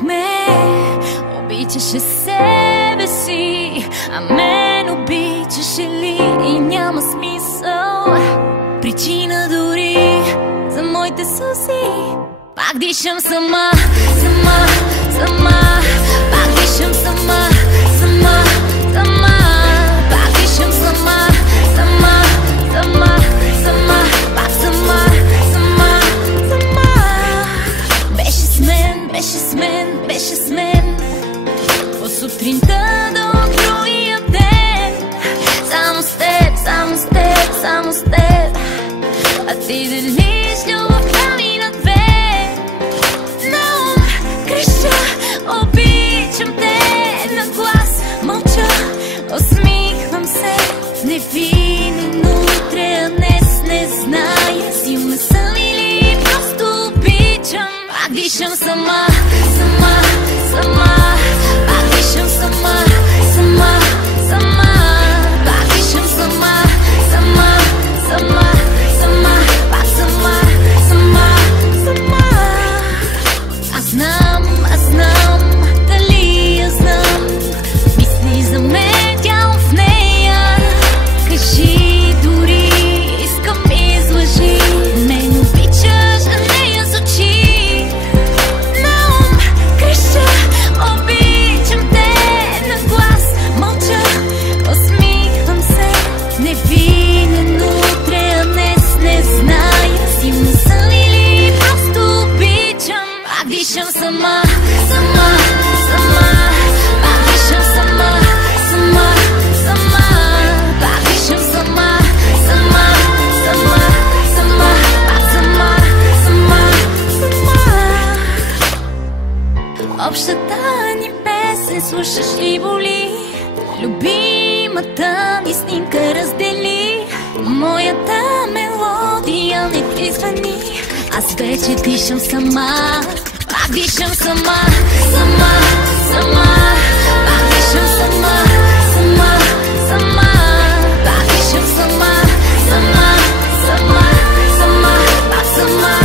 обичахме, обичаше себе си, а мен обичаше ли? И няма смисъл, причина дори за моите суси. Пак дишам сама, сама, сама. Пак дишам сама, сама, сама. Пак дишам сама, сама, сама, сама. Пак сама, сама, сама. Беше с мен, беше с мен, беше с мен от сутринта до другия ден. Само с теб, само с теб, само с теб. А ти делиш любовта ми на две. Обичам те на глас, мълча, усмихвам се. Невинен утре, а днес не зная силна съм или просто обичам. Пак дишам сама, сама, сама. Пак дишам сама, сама, сама. Пак дишам сама, сама, сама, сама. Пак сама, сама, сама. Аз знам дали я знам. Мисли за мен, тяло в нея. Кажи, дори искам излъжи. Мен обичаш, а нея с очи. На ум креща, обичам те на глас. Мълча, усмихвам се. Невинен утре, а днес не зная силна съм или просто обичам. Пак дишам сама, сама, сама. Пак дишам сама, сама, сама. Пак дишам сама, сама, сама, сама. Пак сама, сама, сама. Общата ни песен слушаш ли боли? Любимата ни снимка раздели. Моята мелодия не ти звъни. Аз вече дишам сама. Пак дишам сама, сама, сама. Пак дишам сама, сама, сама. Пак дишам сама, сама, сама, сама. Пак сама.